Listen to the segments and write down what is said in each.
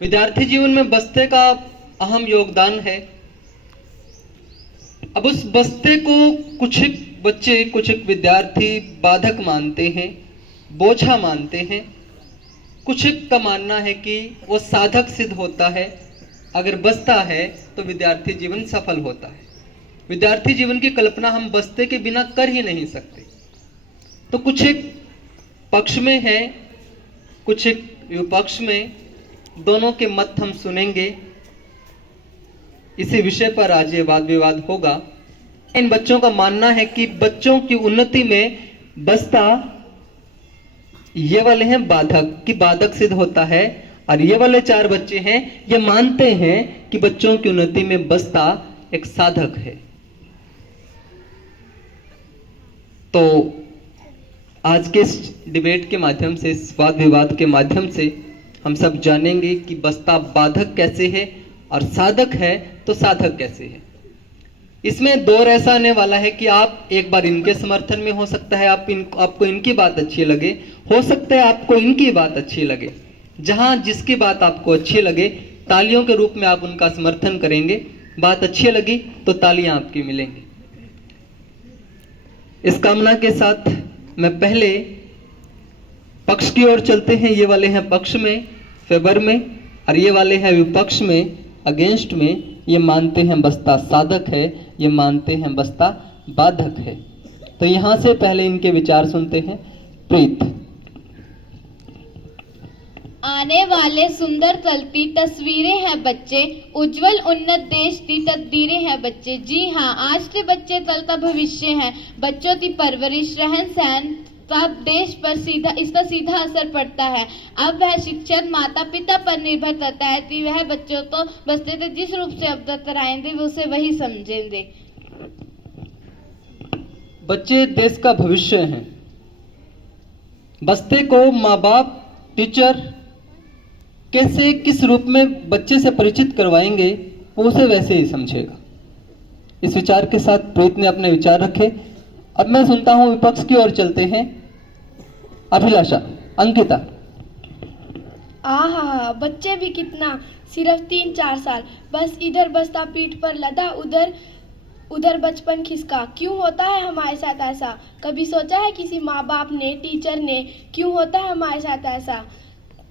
विद्यार्थी जीवन में बस्ते का अहम योगदान है। अब उस बस्ते को कुछ एक बच्चे, कुछ एक विद्यार्थी बाधक मानते हैं, बोझा मानते हैं। कुछ एक का मानना है कि वो साधक सिद्ध होता है। अगर बस्ता है तो विद्यार्थी जीवन सफल होता है। विद्यार्थी जीवन की कल्पना हम बस्ते के बिना कर ही नहीं सकते। तो कुछ एक पक्ष में है, कुछ एक विपक्ष में, दोनों के मत हम सुनेंगे। इसी विषय पर आज ये वाद विवाद होगा। इन बच्चों का मानना है कि बच्चों की उन्नति में बस्ता, ये वाले हैं बाधक, कि बाधक सिद्ध होता है, और ये वाले 4 बच्चे हैं ये मानते हैं कि बच्चों की उन्नति में बस्ता एक साधक है। तो आज के इस डिबेट के माध्यम से, इस वाद विवाद के माध्यम से हम सब जानेंगे कि बस्ता बाधक कैसे है और साधक है तो साधक कैसे है। इसमें दौर ऐसा आने वाला है कि आप एक बार इनके समर्थन में, हो सकता है आपको इनकी बात अच्छी लगे, हो सकता है आपको इनकी बात अच्छी लगे। जहां जिसकी बात आपको अच्छी लगे, तालियों के रूप में आप उनका समर्थन करेंगे। बात अच्छी लगी तो तालियां आपकी मिलेंगी। इस कामना के साथ मैं पहले पक्ष की ओर चलते हैं। ये वाले हैं पक्ष में, फेवर में, और ये वाले हैं विपक्ष में, अगेंस्ट में। ये मानते हैं बस्ता साधक है, ये मानते हैं बस्ता बाधक है। तो यहां से पहले इनके विचार सुनते हैं। प्रीत। आने वाले सुंदर चलती तस्वीरें हैं बच्चे, उज्जवल उन्नत देश की तकदीरें हैं बच्चे। जी हाँ, आज के बच्चे कल का भविष्य हैं। बच्चों की परवरिश, रहन सहन सब देश पर इसका सीधा असर पड़ता है। अब वह शिक्षक माता पिता पर निर्भर करता है कि वह बच्चों को बस्ते से जिस रूप से अवगत कराएंगे वो उसे वही समझेंगे। बच्चे देश का भविष्य हैं। बस्ते को माँ बाप, टीचर कैसे, किस रूप में बच्चे से परिचित करवाएंगे वो उसे वैसे ही समझेगा। इस विचार के साथ प्रीत ने अपने विचार रखे। अब मैं सुनता हूं, विपक्ष की ओर चलते हैं। अभिलाषा, अंकिता। आहा, बच्चे भी कितना, सिर्फ 3-4 साल, बस इधर बस्ता पीठ पर लदा, उधर बचपन खिसका। क्यों होता है हमारे साथ ऐसा? कभी सोचा है किसी माँ बाप ने, टीचर ने, क्यों होता है हमारे साथ ऐसा?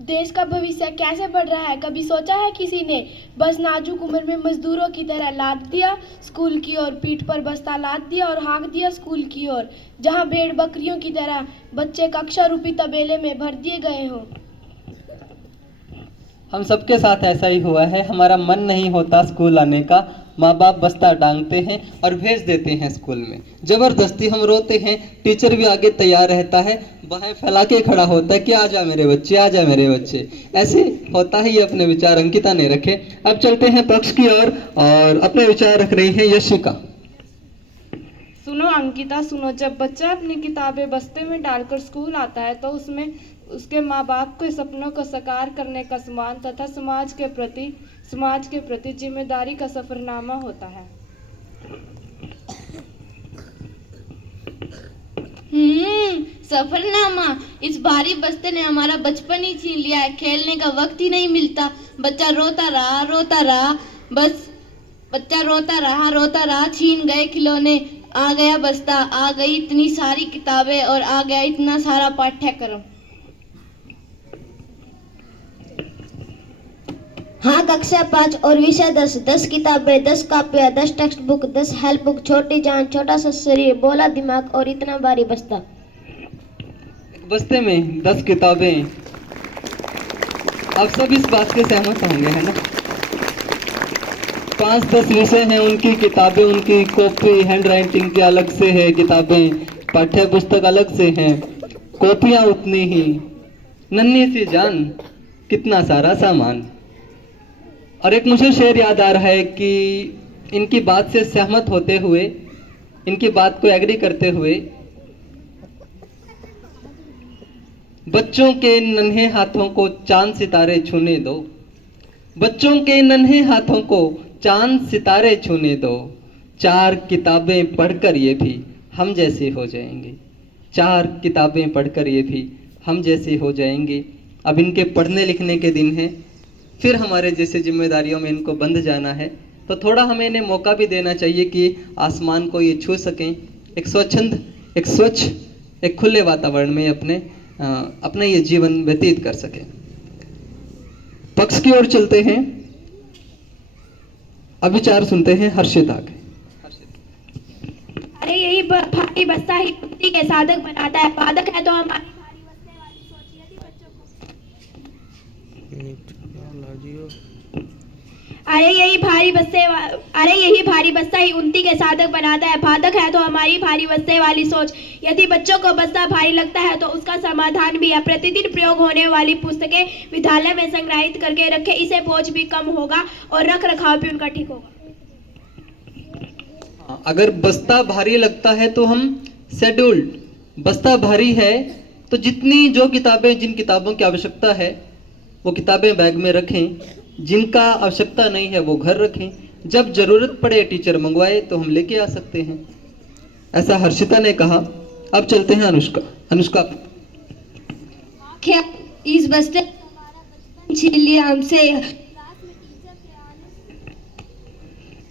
देश का भविष्य कैसे बढ़ रहा है, कभी सोचा है किसी ने? बस नाजुक उम्र में मजदूरों की तरह लाद दिया स्कूल की ओर, पीठ पर बस्ता लाद दिया और हाँक दिया स्कूल की ओर, जहाँ भेड़ बकरियों की तरह बच्चे कक्षा रूपी तबेले में भर दिए गए हों। हम सबके साथ ऐसा ही हुआ है। हमारा मन नहीं होता स्कूल आने का, माँ बाप बस्ता टांगते हैं और भेज देते हैं स्कूल में। जबरदस्ती हम रोते हैं, टीचर भी आगे तैयार रहता है, बाहें फैला के खड़ा होता है कि आजा मेरे बच्चे, आजा मेरे बच्चे। ऐसे होता है। ये अपने विचार अंकिता ने रखे। अब चलते हैं पक्ष की ओर और अपने विचार रख रही है यशिका। सुनो अंकिता, सुनो। जब बच्चा अपनी किताबें बस्ते में डालकर स्कूल आता है तो उसमें उसके माँ बाप के सपनों को साकार करने का सम्मान तथा समाज के प्रति जिम्मेदारी का सफरनामा होता है। सफरनामा। इस भारी बस्ते ने हमारा बचपन ही छीन लिया है। खेलने का वक्त ही नहीं मिलता। बच्चा रोता रहा, बस बच्चा रोता रहा, छीन गए खिलौने, आ गया बस्ता, आ गई इतनी सारी किताबें और आ गया इतना सारा पाठ्यक्रम। हाँ, कक्षा 5 और विषय 10 किताबें, 10 कापियाँ, 10 टेक्स्ट बुक, 10 हेल्प बुक, छोटी जान, छोटा सा शरीर, बोला दिमाग और इतना भारी बस्ता। बस्ते में 10 किताबें। आप सब इस बात से सहमत होंगे, है ना? 5-10 विषय हैं, उनकी किताबें, उनकी कॉपी, हैंड राइटिंग की अलग से है किताबें, पाठ्य पुस्तक अलग से हैं, कॉपियाँ उतनी ही, नन्ही सी जान, कितना सारा सामान। और एक मुझे शेर याद आ रहा है कि इनकी बात से सहमत होते हुए, इनकी बात को एग्री करते हुए, बच्चों के नन्हे हाथों को चांद सितारे छूने दो, बच्चों के नन्हे हाथों को चांद सितारे छूने दो, 4 किताबें पढ़कर ये भी हम जैसे हो जाएंगे, 4 किताबें पढ़कर ये भी हम जैसे हो जाएंगे। अब इनके पढ़ने लिखने के दिन हैं। फिर हमारे जैसे जिम्मेदारियों में इनको बंध जाना है। तो थोड़ा हमें इन्हें मौका भी देना चाहिए कि आसमान को ये छू सकें, एक स्वच्छंद, एक स्वच्छ, एक खुले वातावरण में अपना ये जीवन व्यतीत कर सकें। पक्ष की ओर चलते हैं, अविचार सुनते हैं हर्षिता के। अरे यही भारी बस्ता ही बुद्धि के साधक बनाता है, बाधक है तो हमारी भारी बस्ते वाली सोच। यदि बच्चों को अरे यही भारी बस्ता ही उन्नति के साधक बनाता है, बाधक है तो हमारी भारी बस्ते वाली सोच। यदि बच्चों को बस्ता भारी लगता है तो उसका समाधान भी है, प्रतिदिन प्रयोग होने वाली पुस्तकें विद्यालय में संग्रहित करके रखें, इससे बोझ भी कम होगा और रख रखाव भी उनका ठीक होगा। अगर बस्ता भारी लगता है तो हम शेड्यूल्ड, बस्ता भारी है तो जिन किताबों की आवश्यकता है वो किताबें बैग में रखें, जिनका आवश्यकता नहीं है वो घर रखें, जब जरूरत पड़े टीचर मंगवाए तो हम लेके आ सकते हैं, ऐसा हर्षिता ने कहा। अब चलते हैं अनुष्का। क्या इस बस्ते हमारा बचपन छीन लिया हमसे।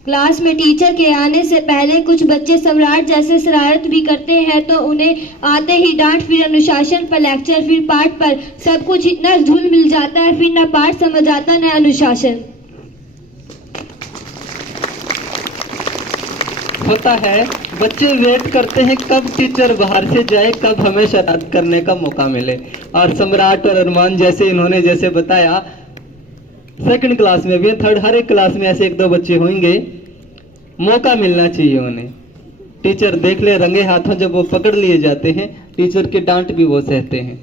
क्लास में टीचर के आने से पहले कुछ बच्चे सम्राट जैसे शरारत भी करते हैं तो उन्हें आते ही डांट, फिर अनुशासन पर लेक्चर, फिर पाठ पर। सब कुछ इतना धुल मिल जाता है, फिर ना पाठ समझ आता ना अनुशासन। होता है बच्चे वेट करते हैं कब टीचर बाहर से जाए, कब हमें शरारत करने का मौका मिले। और सम्राट और अरमान इन्होंने जैसे बताया, सेकंड क्लास में भी, थर्ड, हर एक क्लास में ऐसे 1-2 बच्चे होंगे, मौका मिलना चाहिए उन्हें। टीचर देख ले रंगे हाथों, जब वो पकड़ लिए जाते हैं टीचर की डांट भी वो सहते हैं,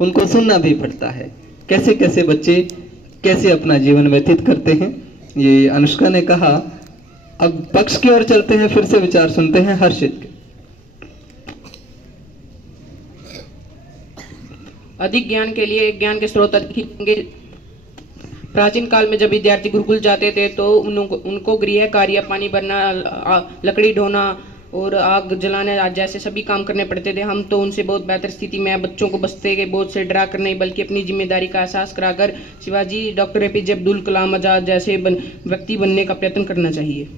उनको सुनना भी पड़ता है। कैसे कैसे बच्चे कैसे अपना जीवन व्यतीत करते हैं, ये अनुष्का ने कहा। अब पक्ष की ओर चलते हैं, फिर से विचार सुनते हैं हर्षित के। अधिक ज्ञान के लिए ज्ञान के स्रोत अधिक होंगे। प्राचीन काल में जब विद्यार्थी गुरुकुल जाते थे तो उनको गृह कार्य, पानी भरना, लकड़ी ढोना और आग जलाने जैसे सभी काम करने पड़ते थे। हम तो उनसे बहुत बेहतर स्थिति में हैं। बच्चों को बस्ते के बोझ से डरा कर नहीं बल्कि अपनी जिम्मेदारी का एहसास कराकर शिवाजी, डॉक्टर APJ अब्दुल कलाम आजाद जैसे व्यक्ति बनने का प्रयत्न करना चाहिए।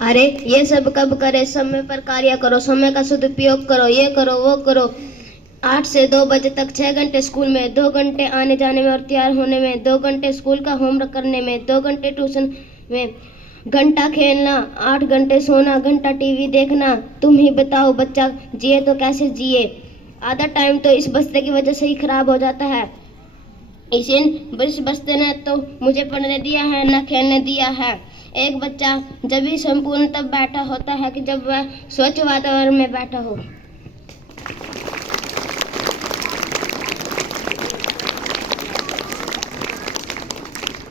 अरे ये सब कब करे, समय पर कार्य करो, समय का सदुपयोग करो, ये करो वो करो। 8 से 2 बजे तक 6 घंटे स्कूल में, 2 घंटे आने जाने में और तैयार होने में, 2 घंटे स्कूल का होमवर्क करने में, 2 घंटे ट्यूशन में, घंटा खेलना, 8 घंटे सोना, घंटा टीवी देखना। तुम ही बताओ बच्चा जिए तो कैसे जिए। आधा टाइम तो इस बस्ते की वजह से ही खराब हो जाता है। इस बस्ते ने तो मुझे पढ़ने दिया है न खेलने दिया है। एक बच्चा जब भी संपूर्ण तब बैठा होता है कि जब वह स्वच्छ वातावरण में बैठा हो।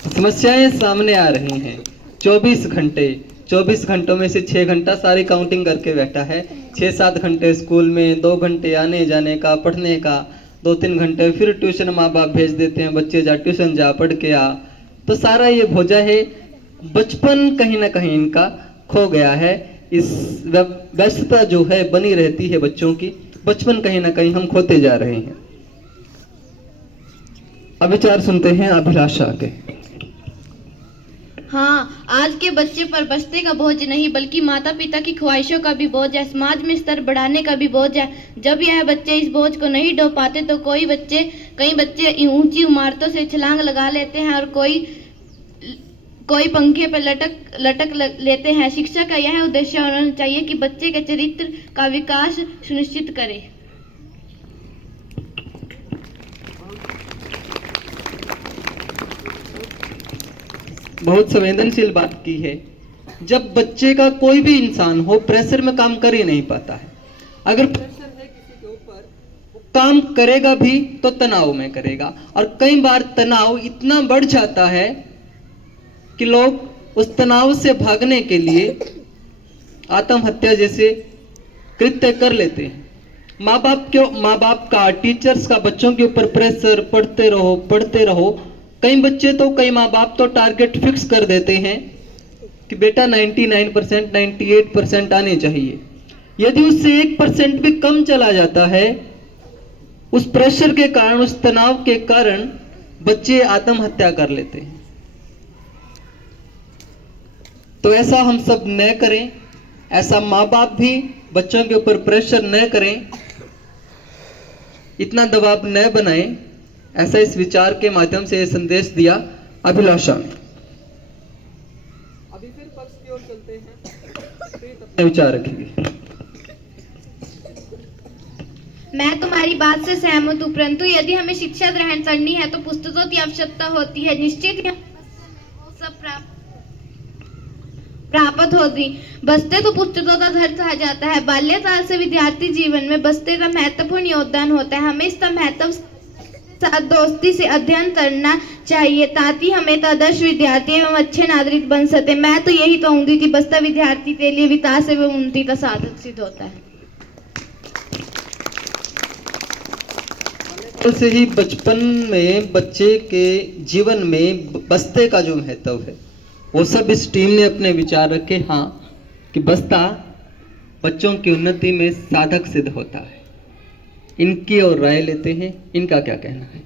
समस्याएं सामने आ रही हैं। 24 घंटों में से 6 घंटा सारी काउंटिंग करके बैठा है। 6-7 घंटे स्कूल में, 2 घंटे आने जाने का, पढ़ने का, 2-3 घंटे फिर ट्यूशन माँ बाप भेज देते हैं, बच्चे जा ट्यूशन जा, पढ़ के आ। तो सारा ये भोजा है। बचपन कहीं ना कहीं इनका खो गया है। इस व्यस्तता जो है बनी रहती है बच्चों की, बचपन कहीं ना कहीं हम खोते जा रहे हैं। अब विचार सुनते हैं अभिलाषा के। हाँ, आज के बच्चे पर बस्ते का बोझ नहीं बल्कि माता पिता की ख्वाहिशों का भी बोझ है, समाज में स्तर बढ़ाने का भी बोझ है। जब यह बच्चे इस बोझ को नहीं ढो पाते तो कई बच्चे ऊंची इमारतों से छलांग लगा लेते हैं और कोई पंखे पर लटक लेते हैं। शिक्षा का यह उद्देश्य होना चाहिए कि बच्चे के चरित्र का विकास सुनिश्चित करे। बहुत संवेदनशील बात की है। जब बच्चे का कोई भी इंसान हो प्रेशर में काम कर ही नहीं पाता है। अगर प्रेशर है किसी के ऊपर, वो काम करेगा भी तो तनाव में करेगा, और कई बार तनाव इतना बढ़ जाता है कि लोग उस तनाव से भागने के लिए आत्महत्या जैसे कृत्य कर लेते हैं। माँ बाप का, टीचर्स का बच्चों के ऊपर प्रेशर, पढ़ते रहो। कई बच्चे तो, कई माँ बाप तो टारगेट फिक्स कर देते हैं कि बेटा 99%, 98% आने चाहिए। यदि उससे 1% भी कम चला जाता है, उस प्रेशर के कारण, उस तनाव के कारण बच्चे आत्महत्या कर लेते हैं। तो ऐसा हम सब न करें, ऐसा माँ बाप भी बच्चों के ऊपर प्रेशर न करें, इतना दबाव न बनाएं। ऐसा इस विचार के माध्यम से संदेश दिया अभिलाषा ने। अभी फिर पक्ष की ओर चलते हैं, अपने विचार रखेंगे। मैं तुम्हारी बात से सहमत हूँ, परंतु यदि हमें शिक्षा ग्रहण करनी है तो पुस्तकों की आवश्यकता होती है। निश्चित ही वो सब प्राप्त होगी। बस्ते तो पुस्तकों का घर कहा जाता है। बाल्यकाल से विद्यार्थी जीवन में बस्ते का महत्वपूर्ण योगदान होता है। हमें इसका महत्व साथ दोस्ती से अध्ययन करना चाहिए ताकि हम एक आदर्श विद्यार्थी एवं अच्छे नागरिक बन सके। मैं तो यही कहूंगी कि बस्ता विद्यार्थी के लिए विकास एवं उन्नति का साधन सिद्ध होता है। से ही बचपन में बच्चे के जीवन में बस्ते का जो महत्व है वो सब इस टीम ने अपने विचार रखे। हाँ, कि बस्ता बच्चों की उन्नति में साधक सिद्ध होता है। इनकी और राय लेते हैं, इनका क्या कहना है?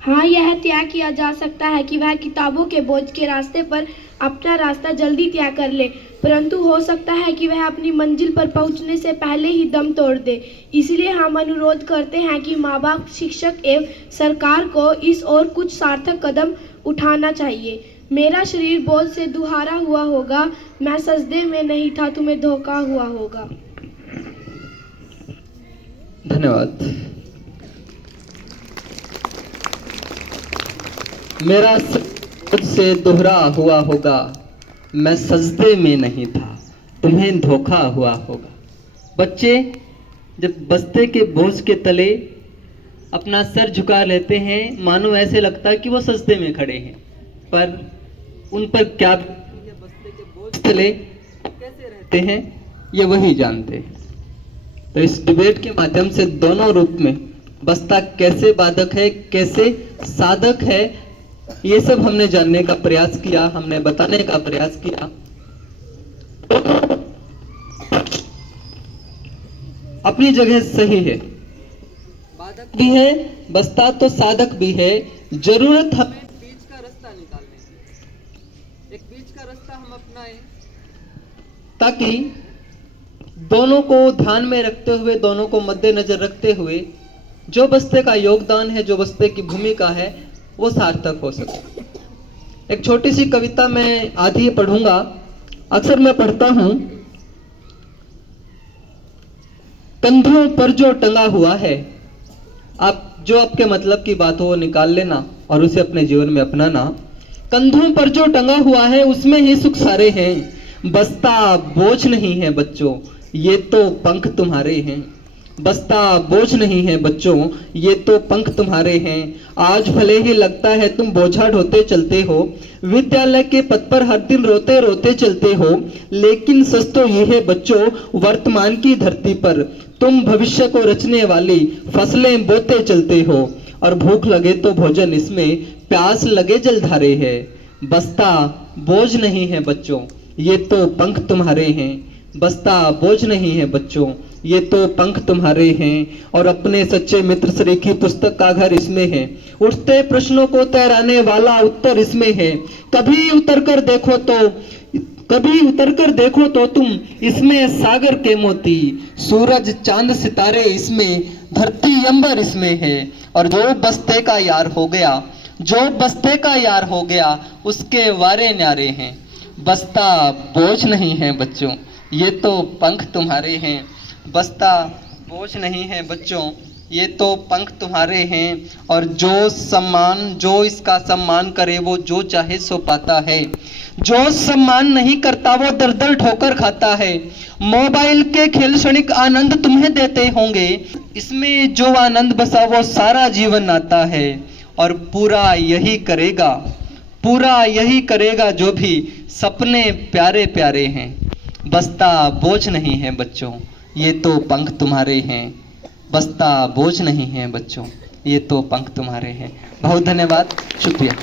हाँ, यह तय किया जा सकता है कि वह किताबों के बोझ के रास्ते पर अपना रास्ता जल्दी तय कर ले, परंतु हो सकता है कि वह अपनी मंजिल पर पहुंचने से पहले ही दम तोड़ दे। इसलिए हम अनुरोध करते हैं कि माँ बाप, शिक्षक एवं सरकार को इस ओर कुछ सार्थक कदम उठाना चाहिए। मेरा शरीर बोझ से दुहारा हुआ होगा, मैं सजदे में नहीं था, तुम्हें धोखा हुआ होगा। धन्यवाद। मेरा बोझ से दोहरा हुआ होगा, मैं सजदे में नहीं था, तुम्हें धोखा हुआ होगा। बच्चे जब बस्ते के बोझ के तले अपना सर झुका लेते हैं, मानो ऐसे लगता है कि वो सजदे में खड़े हैं, पर उन पर क्या बस्ते के बोझ तले कैसे रहते हैं ये वही जानते हैं। तो इस डिबेट के माध्यम से दोनों रूप में बस्ता कैसे बाधक है, कैसे साधक है, ये सब हमने जानने का प्रयास किया, हमने बताने का प्रयास किया। अपनी जगह सही है, बाधक भी है, बस्ता तो साधक भी है। जरूरत हमें बीच का रास्ता निकालने की, एक बीच का रास्ता हम अपनाएं ताकि दोनों को ध्यान में रखते हुए, दोनों को मद्देनजर रखते हुए जो बस्ते का योगदान है, जो बस्ते की भूमिका है, वो सार्थक हो सके। एक छोटी सी कविता मैं आधी पढ़ूंगा। अक्सर मैं पढ़ता हूं, कंधों पर जो टंगा हुआ है, आप जो आपके मतलब की बात हो वो निकाल लेना और उसे अपने जीवन में अपनाना। कंधों पर जो टंगा हुआ है उसमें ही सुख सारे हैं। बस्ता बोझ नहीं है बच्चों, ये तो पंख तुम्हारे हैं। बस्ता बोझ नहीं है बच्चों, ये तो पंख तुम्हारे हैं। आज भले ही लगता है तुम बोझा ढोते चलते हो, विद्यालय के पथ पर हर दिन रोते रोते चलते हो, लेकिन सच तो ये है बच्चों, वर्तमान की धरती पर तुम भविष्य को रचने वाली फसलें बोते चलते हो। और भूख लगे तो भोजन इसमें, प्यास लगे जलधारे है। बस्ता बोझ नहीं है बच्चों, ये तो पंख तुम्हारे हैं। बस्ता बोझ नहीं है बच्चों, ये तो पंख तुम्हारे हैं। और अपने सच्चे मित्र श्री की पुस्तक का घर इसमें है, उठते प्रश्नों को तैराने वाला उत्तर इसमें है। कभी उतर कर देखो तो तुम इसमें सागर के मोती, सूरज चांद सितारे इसमें, धरती अंबर इसमें है। और जो बस्ते का यार हो गया, जो बस्ते का यार हो गया, उसके वारे न्यारे हैं। बस्ता बोझ नहीं है बच्चों, ये तो पंख तुम्हारे हैं। बस्ता बोझ नहीं है बच्चों, ये तो पंख तुम्हारे हैं। और जो इसका सम्मान करे वो जो चाहे सो पाता है। जो सम्मान नहीं करता वो दर दर ठोकर खाता है। मोबाइल के खेल क्षणिक आनंद तुम्हें देते होंगे, इसमें जो आनंद बसा वो सारा जीवन आता है। और पूरा यही करेगा जो भी सपने प्यारे प्यारे हैं। बस्ता बोझ नहीं है बच्चों, ये तो पंख तुम्हारे हैं। बस्ता बोझ नहीं है बच्चों, ये तो पंख तुम्हारे हैं। बहुत धन्यवाद, शुक्रिया।